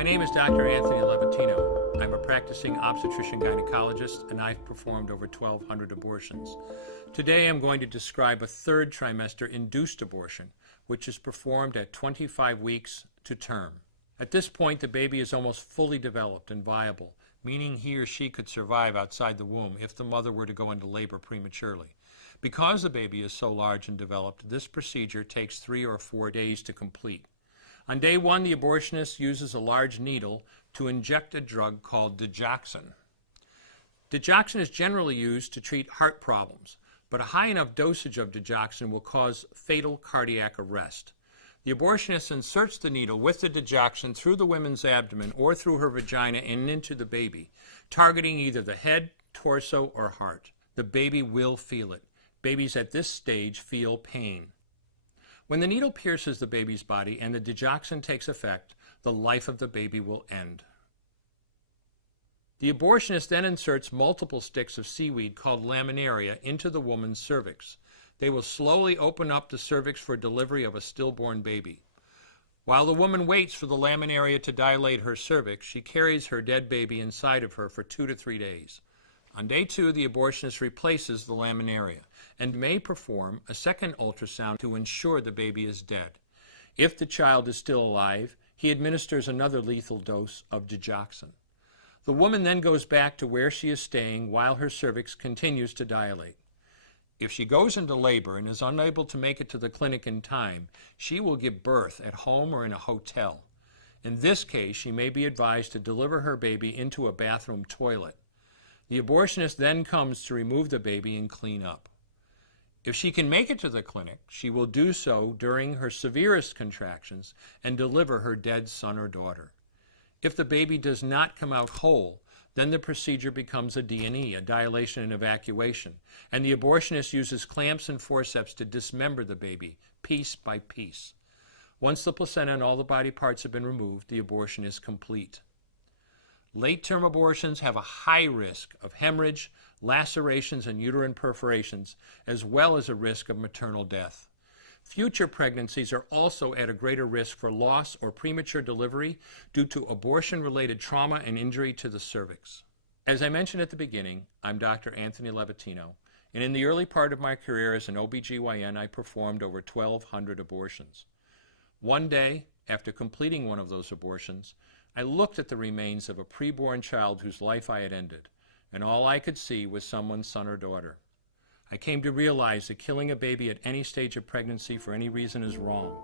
My name is Dr. Anthony Levatino. I'm a practicing obstetrician-gynecologist, and I've performed over 1,200 abortions. Today I'm going to describe a third trimester induced abortion, which is performed at 25 weeks to term. At this point, the baby is almost fully developed and viable, meaning he or she could survive outside the womb if the mother were to go into labor prematurely. Because the baby is so large and developed, this procedure takes 3 or 4 days to complete. On day 1, the abortionist uses a large needle to inject a drug called digoxin. Digoxin is generally used to treat heart problems, but a high enough dosage of digoxin will cause fatal cardiac arrest. The abortionist inserts the needle with the digoxin through the woman's abdomen or through her vagina and into the baby, targeting either the head, torso, or heart. The baby will feel it. Babies at this stage feel pain. When the needle pierces the baby's body and the digoxin takes effect, the life of the baby will end. The abortionist then inserts multiple sticks of seaweed called laminaria into the woman's cervix. They will slowly open up the cervix for delivery of a stillborn baby. While the woman waits for the laminaria to dilate her cervix, she carries her dead baby inside of her for 2 to 3 days. On day 2, the abortionist replaces the laminaria and may perform a second ultrasound to ensure the baby is dead. If the child is still alive, he administers another lethal dose of digoxin. The woman then goes back to where she is staying while her cervix continues to dilate. If she goes into labor and is unable to make it to the clinic in time, she will give birth at home or in a hotel. In this case, she may be advised to deliver her baby into a bathroom toilet. The abortionist then comes to remove the baby and clean up. If she can make it to the clinic, she will do so during her severest contractions and deliver her dead son or daughter. If the baby does not come out whole, then the procedure becomes a D&E, a dilation and evacuation, and the abortionist uses clamps and forceps to dismember the baby, piece by piece. Once the placenta and all the body parts have been removed, the abortion is complete. Late-term abortions have a high risk of hemorrhage, lacerations, and uterine perforations, as well as a risk of maternal death. Future pregnancies are also at a greater risk for loss or premature delivery due to abortion-related trauma and injury to the cervix. As I mentioned at the beginning, I'm Dr. Anthony Levatino, and in the early part of my career as an OBGYN, I performed over 1,200 abortions. One day, after completing one of those abortions, I looked at the remains of a preborn child whose life I had ended, and all I could see was someone's son or daughter. I came to realize that killing a baby at any stage of pregnancy for any reason is wrong.